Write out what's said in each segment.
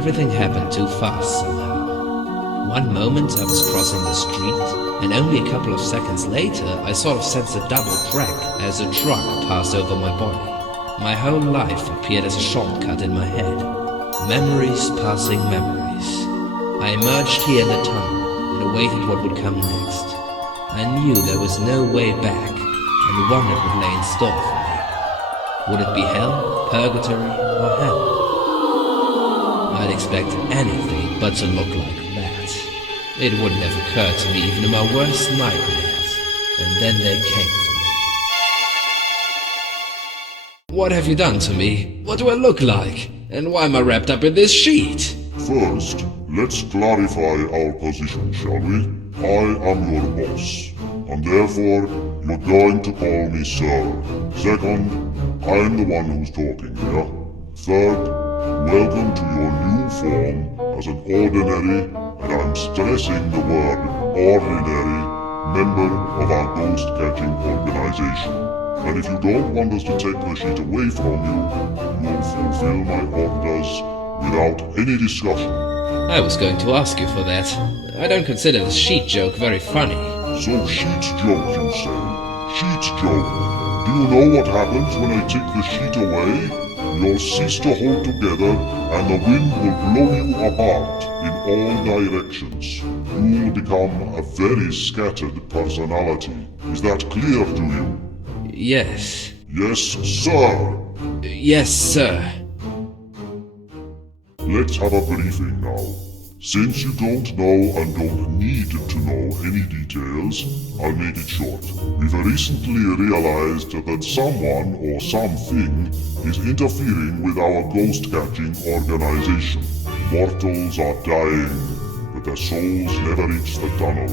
Everything happened too fast somehow. One moment I was crossing the street, and only a couple of seconds later I sort of sensed a double crack as a truck passed over my body. My whole life appeared as a shortcut in my head. Memories passing memories. I emerged here in the tunnel and awaited what would come next. I knew there was no way back, and wondered what lay in store for me. Would it be hell, purgatory, or hell? I'd expect anything but to look like that. It wouldn't have occurred to me even in my worst nightmares, and then they came for me. What have you done to me? What do I look like? And why am I wrapped up in this sheet? First, let's clarify our position, shall we? I am your boss, and therefore you're going to call me sir. Second, I'm the one who's talking here. Third, welcome to your new form as an ordinary, and I'm stressing the word ordinary, member of our ghost-catching organization. And if you don't want us to take the sheet away from you, you'll fulfill my orders without any discussion. I was going to ask you for that. I don't consider the sheet joke very funny. So sheet joke, you say? Sheet joke. Do you know what happens when I take the sheet away? You'll cease to hold together, and the wind will blow you apart in all directions. You'll become a very scattered personality. Is that clear to you? Yes. Yes, sir. Yes, sir. Let's have a briefing now. Since you don't know and don't need to know any details, I'll make it short. We've recently realized that someone or something is interfering with our ghost-catching organization. Mortals are dying, but their souls never reach the tunnel.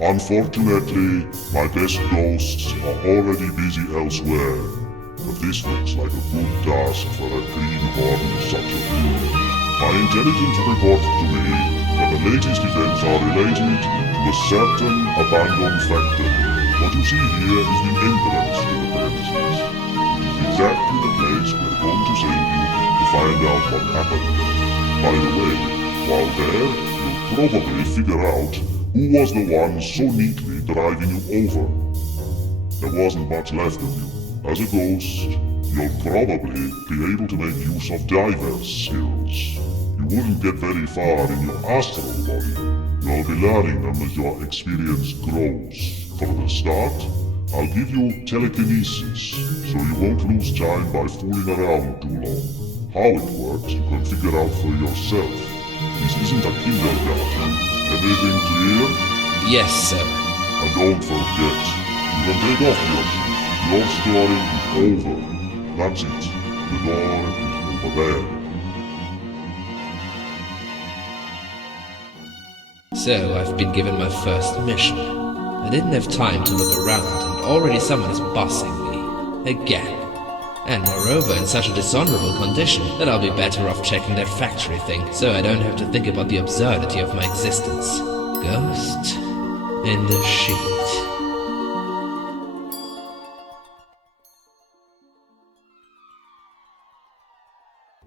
Unfortunately, my best ghosts are already busy elsewhere, but this looks like a good task for a greenhorn such as you. My intelligence reports to me that the latest events are related to a certain abandoned factory. What you see here is the entrance to the premises. It is exactly the place we're going to send you to find out what happened. By the way, while there, you'll probably figure out who was the one so neatly driving you over. There wasn't much left of you. As a ghost, you'll probably be able to make use of diverse skills. You wouldn't get very far in your astral body. You'll be learning them as your experience grows. For the start, I'll give you telekinesis, so you won't lose time by fooling around too long. How it works you can figure out for yourself. This isn't a kindergarten. Everything clear? Yes, sir. And don't forget, you can take off your shoes. Your story is over. That's it. The door is over there. So, I've been given my first mission. I didn't have time to look around, and already someone is bossing me. Again. And moreover, in such a dishonorable condition that I'll be better off checking that factory thing, so I don't have to think about the absurdity of my existence. Ghost in the sheet.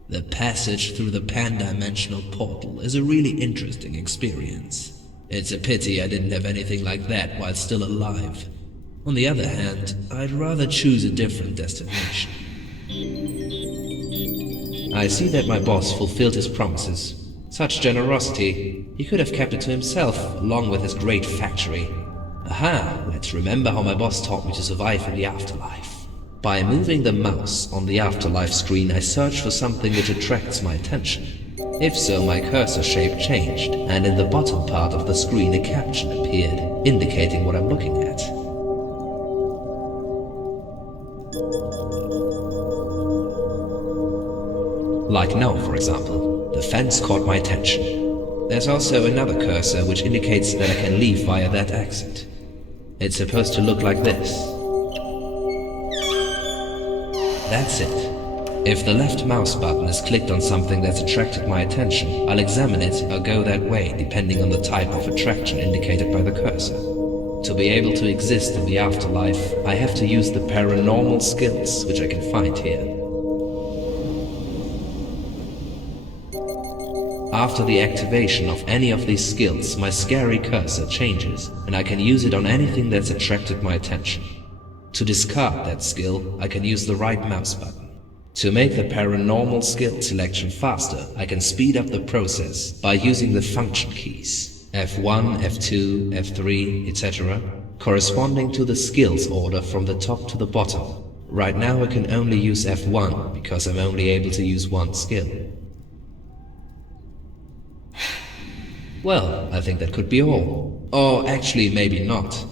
The passage through the pan-dimensional portal is a really interesting experience. It's a pity I didn't have anything like that while still alive. On the other hand, I'd rather choose a different destination. I see that my boss fulfilled his promises. Such generosity, he could have kept it to himself, along with his great factory. Aha, let's remember how my boss taught me to survive in the afterlife. By moving the mouse on the afterlife screen, I search for something which attracts my attention. If so, my cursor shape changed, and in the bottom part of the screen a caption appeared, indicating what I'm looking at. Like now, for example, the fence caught my attention. There's also another cursor which indicates that I can leave via that exit. It's supposed to look like this. That's it. If the left mouse button is clicked on something that's attracted my attention, I'll examine it or go that way depending on the type of attraction indicated by the cursor. To be able to exist in the afterlife, I have to use the paranormal skills which I can find here. After the activation of any of these skills, my scary cursor changes, and I can use it on anything that's attracted my attention. To discard that skill, I can use the right mouse button. To make the paranormal skill selection faster, I can speed up the process by using the function keys F1, F2, F3, etc., corresponding to the skills order from the top to the bottom. Right now I can only use F1 because I'm only able to use one skill. Well, I think that could be all. Or actually maybe not.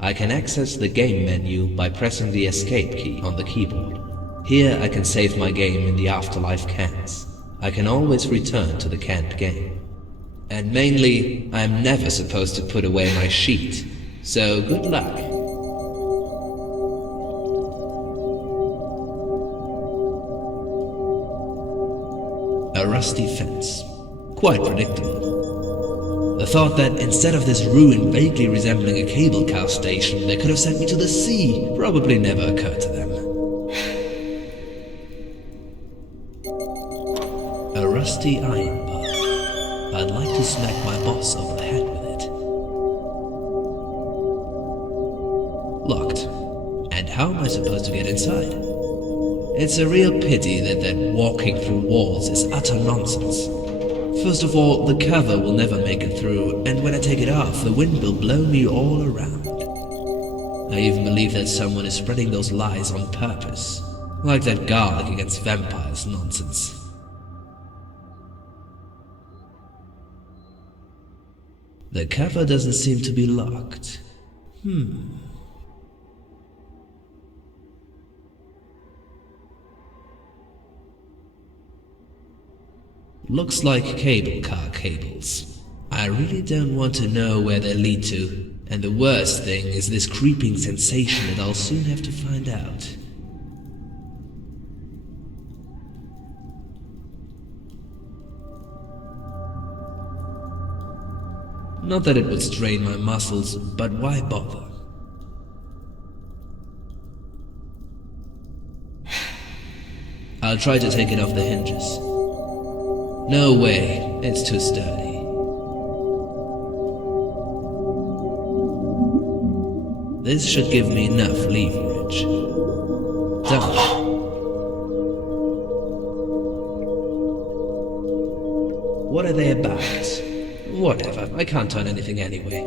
I can access the game menu by pressing the escape key on the keyboard. Here I can save my game in the afterlife cans. I can always return to the canned game. And mainly, I'm never supposed to put away my sheet, so good luck. A rusty fence. Quite predictable. The thought that instead of this ruin vaguely resembling a cable car station, they could have sent me to the sea probably never occurred to them. A rusty iron bar. I'd like to smack my boss over the head with it. Locked. And how am I supposed to get inside? It's a real pity that walking through walls is utter nonsense. First of all, the cover will never make it through, and when I take it off, the wind will blow me all around. I even believe that someone is spreading those lies on purpose, like that garlic against vampires nonsense. The cover doesn't seem to be locked. Looks like cable car cables. I really don't want to know where they lead to, and the worst thing is this creeping sensation that I'll soon have to find out. Not that it would strain my muscles, but why bother? I'll try to take it off the hinges. No way, it's too sturdy. This should give me enough leverage. Done. What are they about? Whatever, I can't turn anything anyway.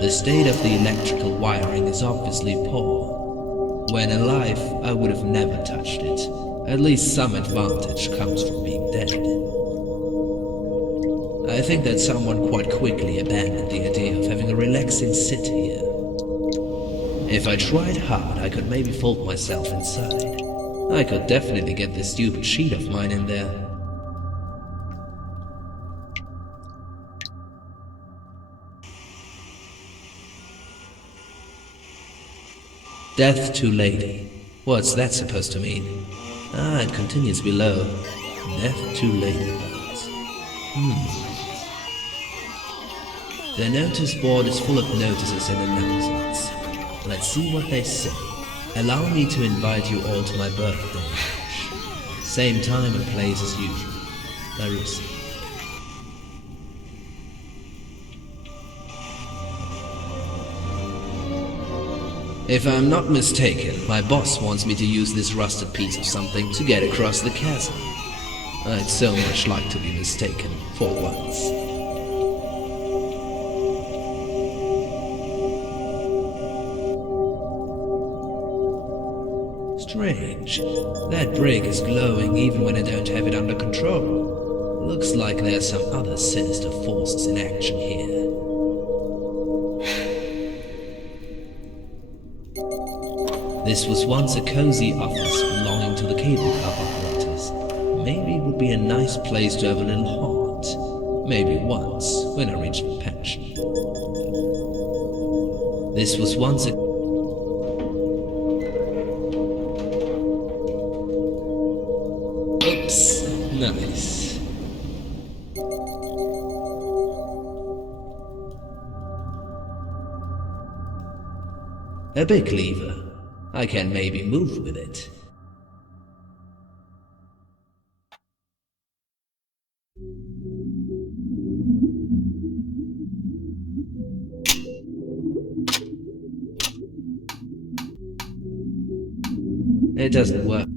The state of the electrical wiring is obviously poor. When alive, I would have never touched it. At least some advantage comes from being dead. I think that someone quite quickly abandoned the idea of having a relaxing sit here. If I tried hard, I could maybe fold myself inside. I could definitely get this stupid sheet of mine in there. Death to lady. What's that supposed to mean? Ah, it continues below. Death to ladybugs. The notice board is full of notices and announcements. Let's see what they say. Allow me to invite you all to my birthday bash. Same time and place as usual. Larissa. If I'm not mistaken, my boss wants me to use this rusted piece of something to get across the chasm. I'd so much like to be mistaken, for once. Strange. That brick is glowing even when I don't have it under control. Looks like there's some other sinister forces in action here. This was once a cozy office belonging to the cable car operators. Maybe it would be a nice place to have a little haunt. Maybe once, when I reach my pension. This was once a... Oops, nice. A big lever. I can maybe move with it. It doesn't work.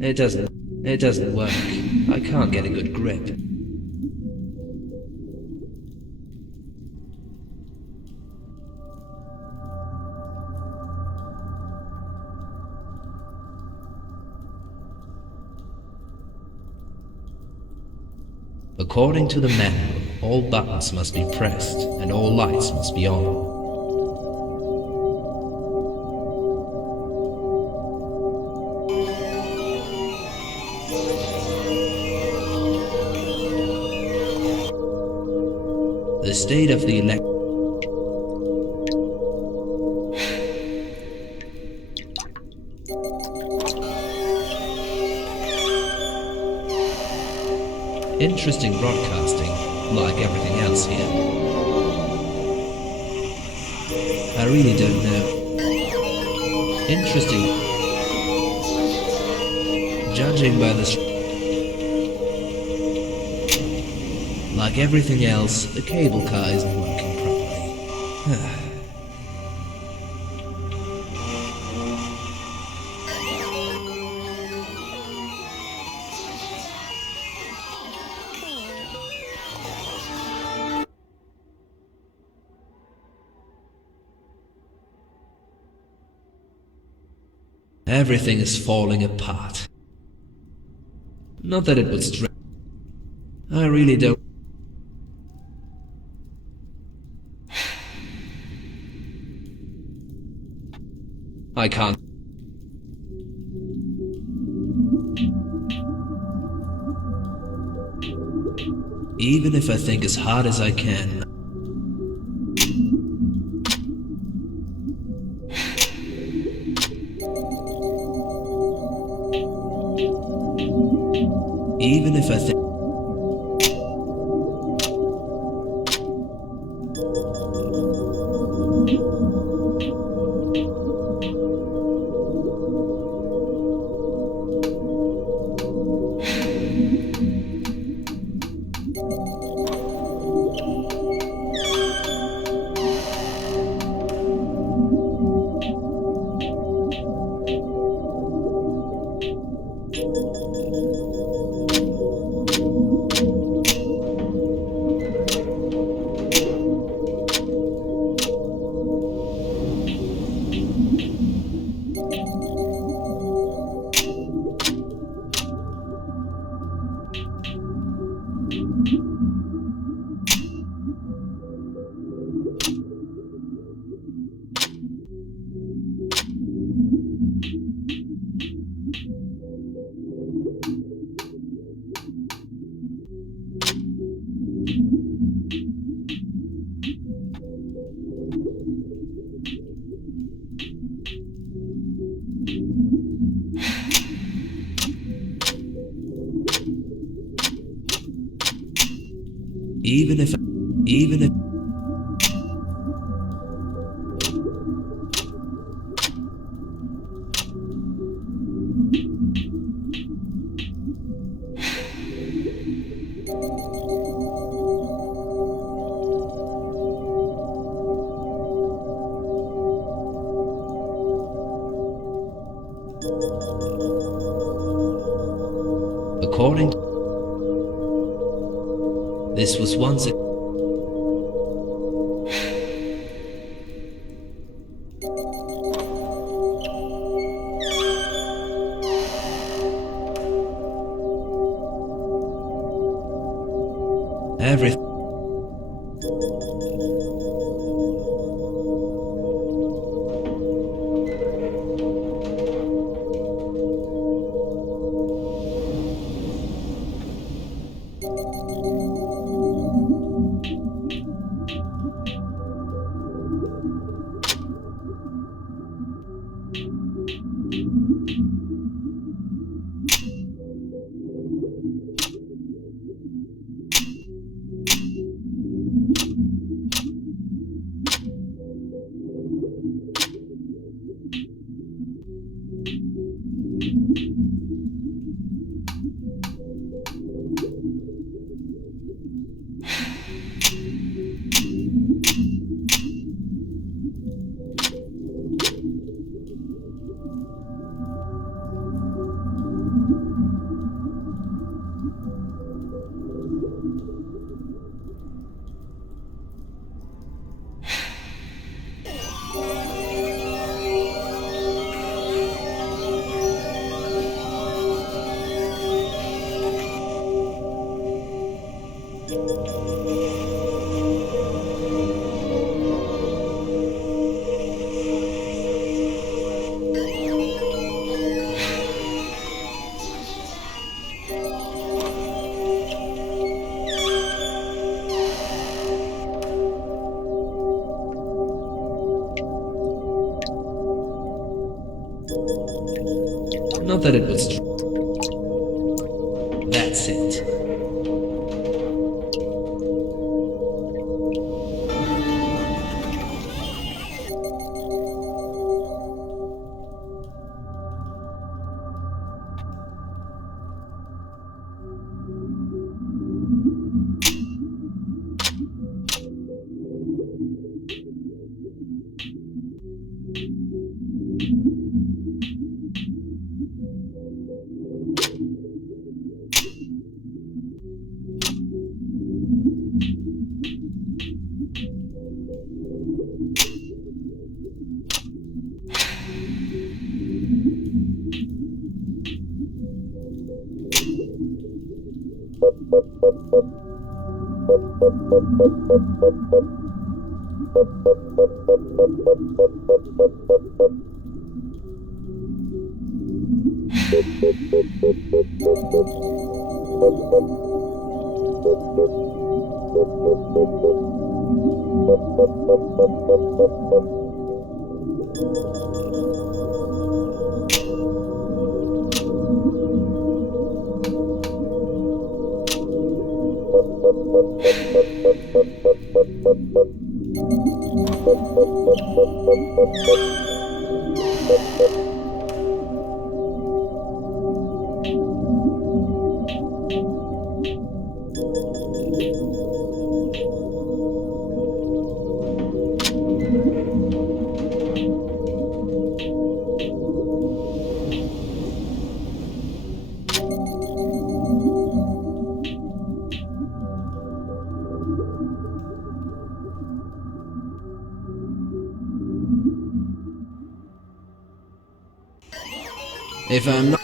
It doesn't work. I can't get a good grip. According to the manual, all buttons must be pressed and all lights must be on. The state of the interesting broadcasting, like everything else here. I really don't know. Interesting. Judging by this, like everything else, the cable car isn't working properly. Everything is falling apart. Not that it would stress. I really don't. I can't. Even if I think as hard as I can. Even if I think. Even if according to this was once a everything. Not that it was true. That's it. If I'm not...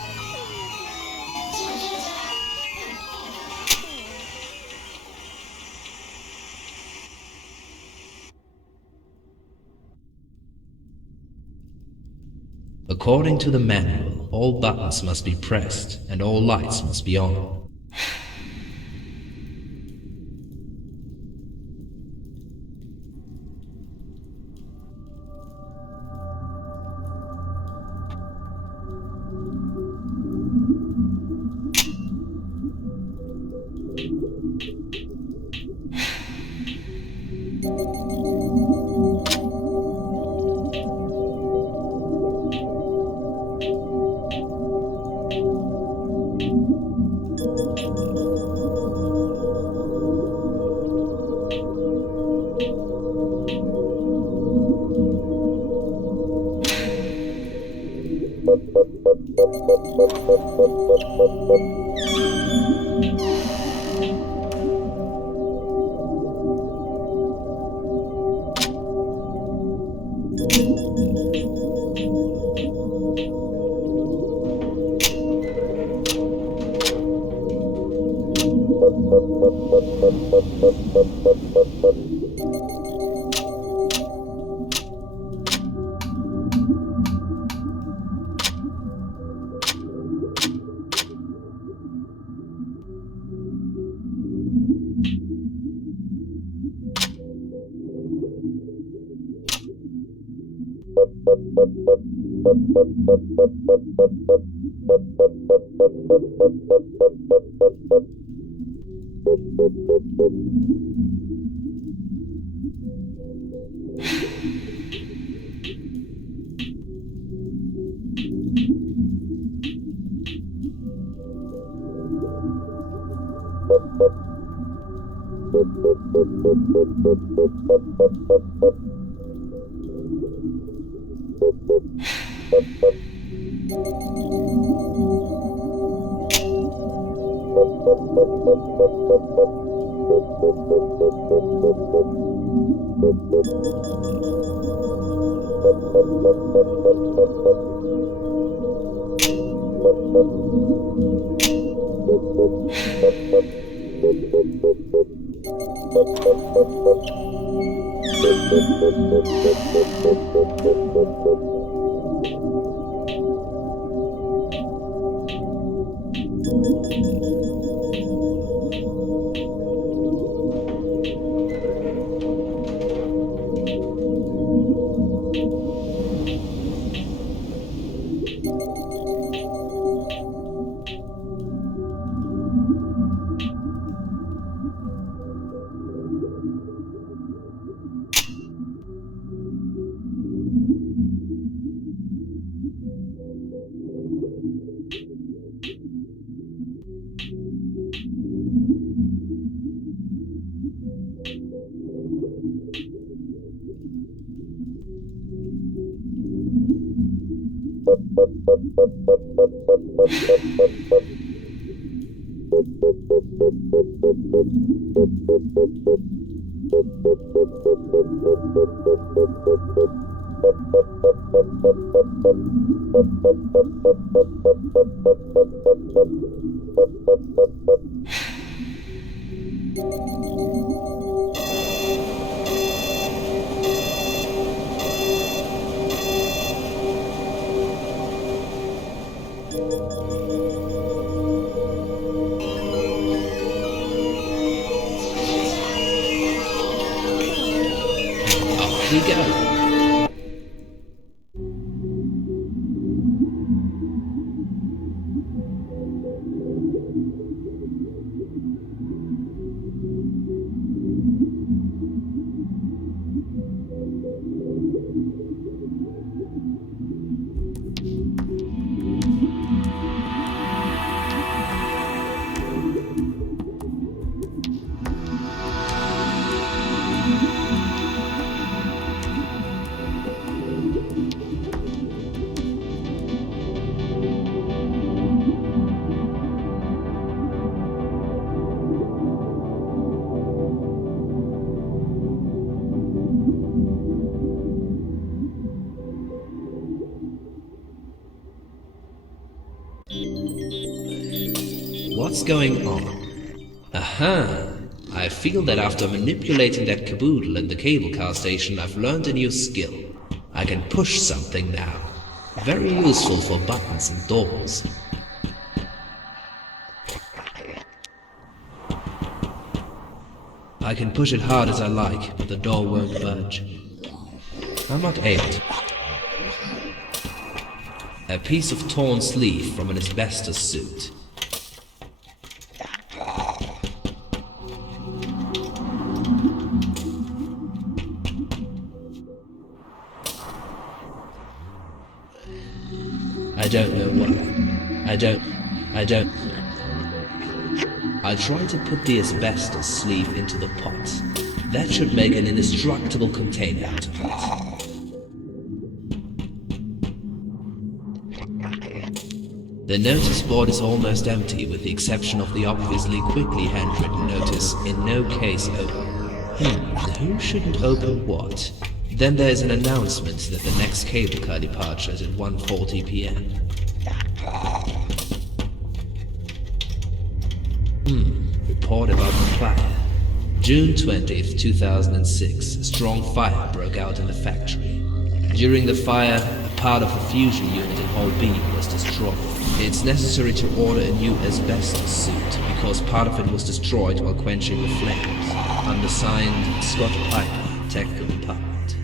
According to the manual, all buttons must be pressed and all lights must be on. Off we go. What's going on? Aha! I feel that after manipulating that caboodle in the cable car station, I've learned a new skill. I can push something now. Very useful for buttons and doors. I can push it hard as I like, but the door won't budge. I'm not able to. A piece of torn sleeve from an asbestos suit. I don't know why. I don't. I'll try to put the asbestos sleeve into the pot. That should make an indestructible container out of it. The notice board is almost empty, with the exception of the obviously quickly handwritten notice, "In no case open." Who shouldn't open what? Then there's an announcement that the next cable car departure is at 1:40 p.m. Report about the fire. June 20th, 2006, a strong fire broke out in the factory. During the fire, a part of the fusion unit in Hall B was destroyed. It's necessary to order a new asbestos suit, because part of it was destroyed while quenching the flames. Undersigned, Scott Piper, Technical Department.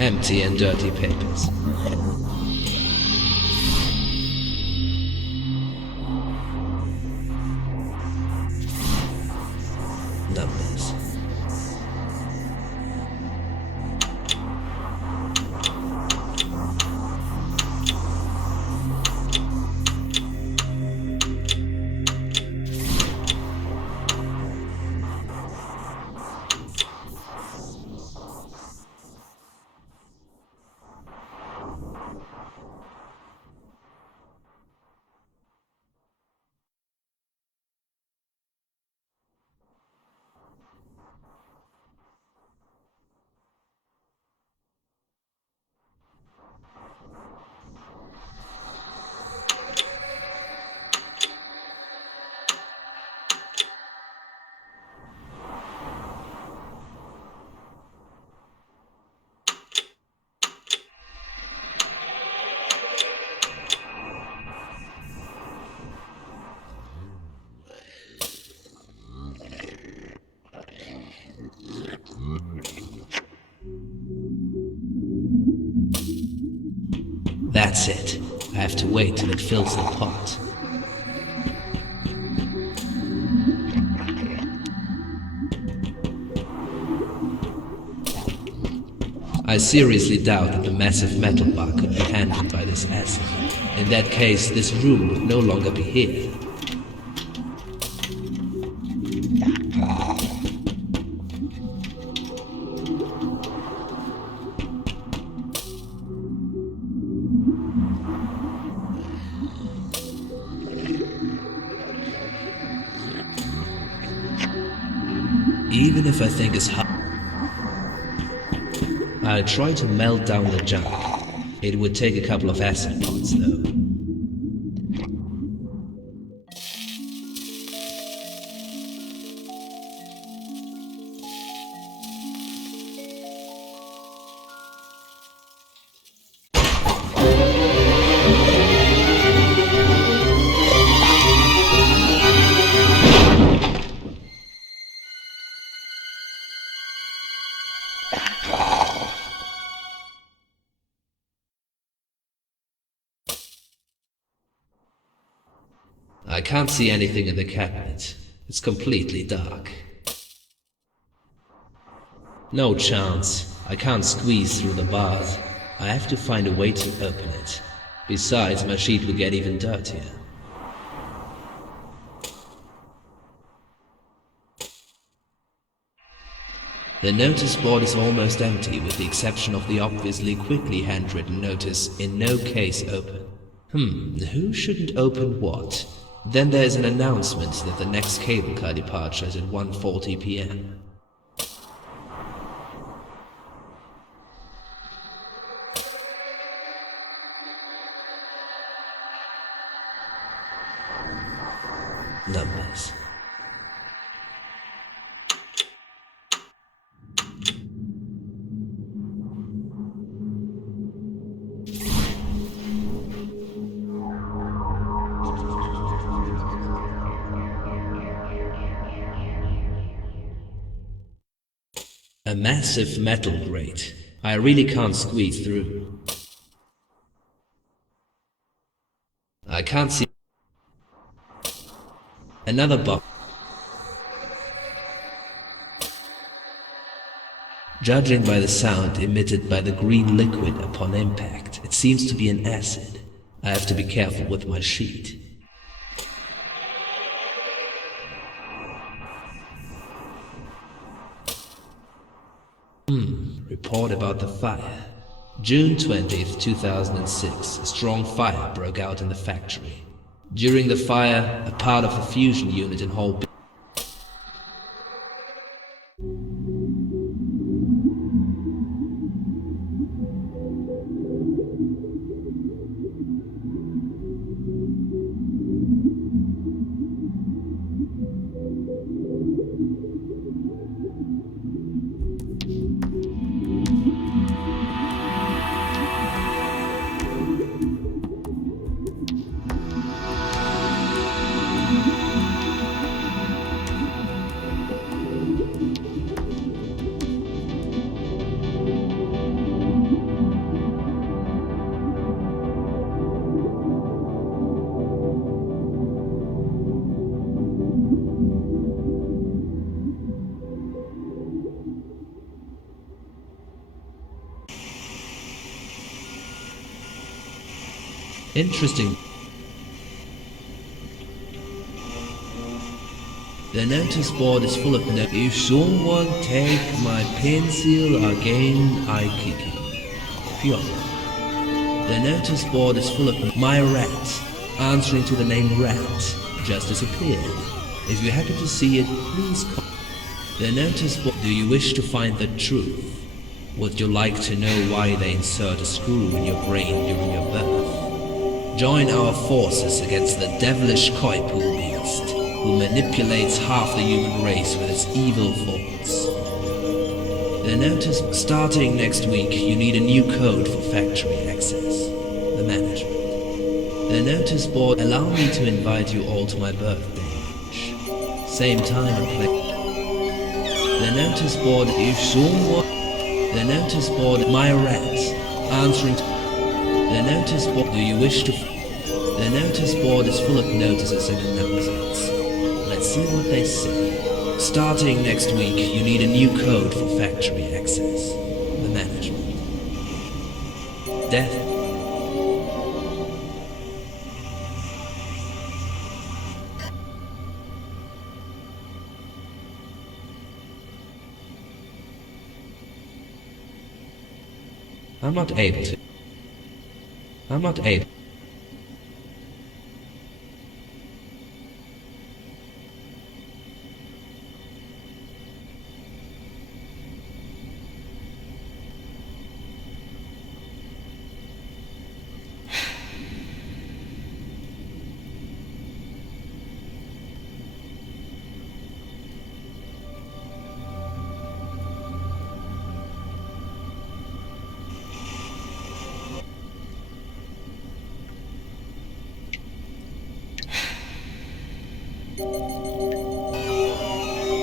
Empty and dirty papers. Numbers. That's it. I have to wait till it fills the pot. I seriously doubt that the massive metal bar could be handled by this acid. In that case, this room would no longer be here. Even if I think it's hard, I'll try to melt down the junk. It would take a couple of acid pots, though. I can't see anything in the cabinet. It's completely dark. No chance. I can't squeeze through the bars. I have to find a way to open it. Besides, my sheet will get even dirtier. The notice board is almost empty, with the exception of the obviously quickly handwritten notice, "In no case open." Who shouldn't open what? Then there's an announcement that the next cable car departure is at 1:40 p.m. Numbers. A massive metal grate. I really can't squeeze through. I can't see. Another box. Judging by the sound emitted by the green liquid upon impact, it seems to be an acid. I have to be careful with my sheet. Report about the fire. June 20th, 2006, a strong fire broke out in the factory. During the fire, a part of a fusion unit in Hall B. Interesting. The notice board is full of notes. If someone take my pencil again, I kick him. Pure. The notice board is full of my rat, answering to the name Rat, just disappeared. If you happen to see it, please call. The notice board. Do you wish to find the truth? Would you like to know why they insert a screw in your brain during your birth? Join our forces against the devilish Coipool beast, who manipulates half the human race with its evil thoughts. The notice, starting next week, you need a new code for factory access. The management. The notice board, allow me to invite you all to my birthday. Same time and place. The notice board, if someone... The notice board, my rat, answering to... The notice board. Do you wish to? The notice board is full of notices and announcements. Let's see what they say. Starting next week, you need a new code for factory access. The management. Death. I'm not able to. I'm not able.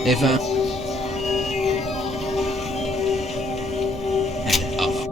If I... And off.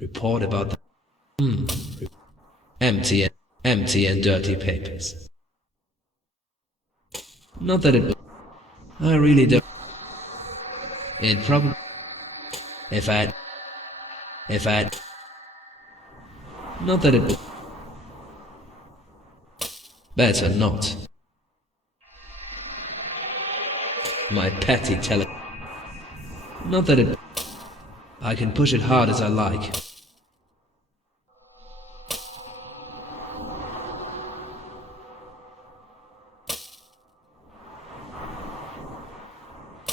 Report about the empty and dirty papers. Not that it. I really don't. It probably. If I. Not that it. Better not. My petty tele. Not that it. I can push it hard as I like.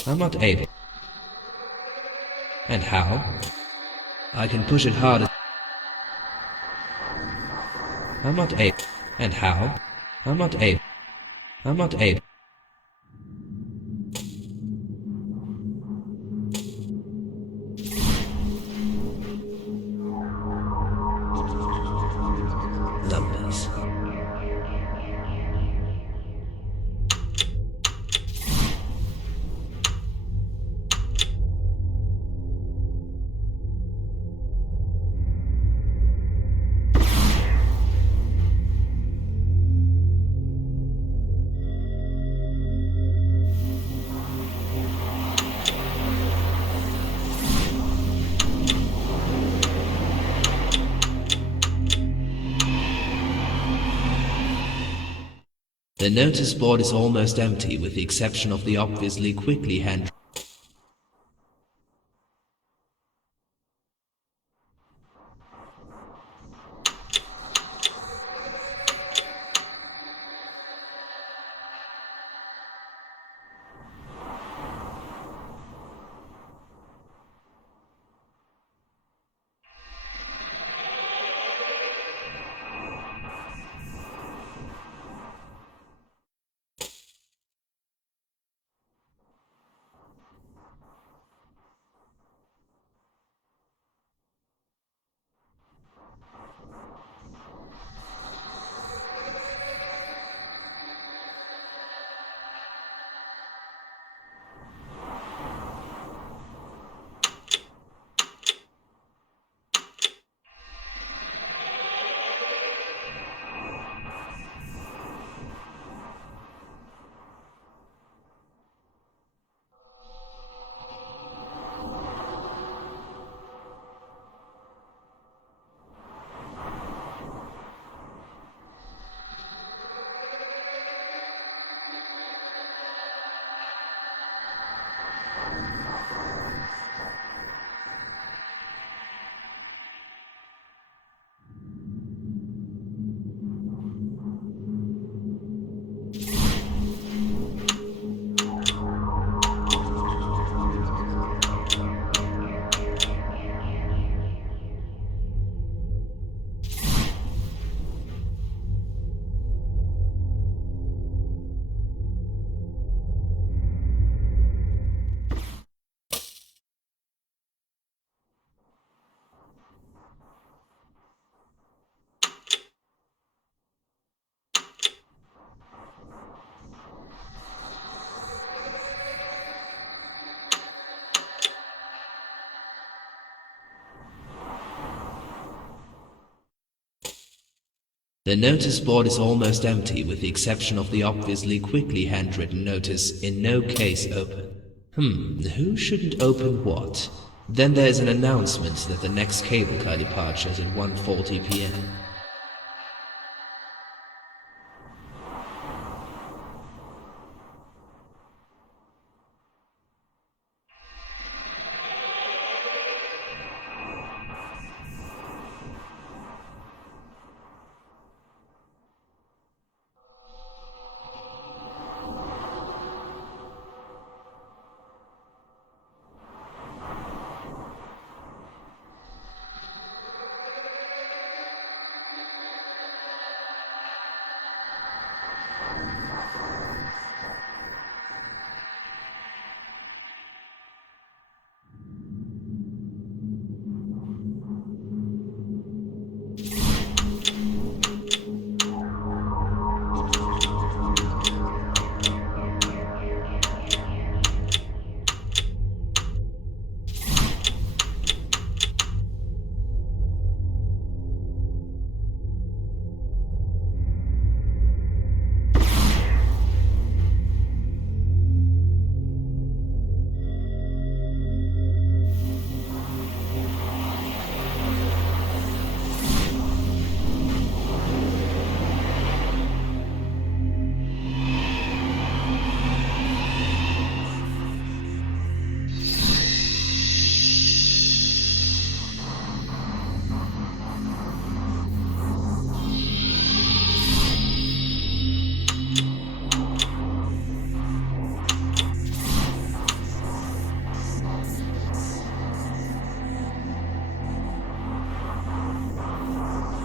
I'm not able. And how? I can push it hard as... I'm not able. And how? I'm not able. I'm not able. Numbers. The notice board is almost empty with the exception of the obviously quickly hand. The notice board is almost empty with the exception of the obviously quickly handwritten notice, "In no case open." Who shouldn't open what? Then there's an announcement that the next cable car departure is at 1:40 p.m.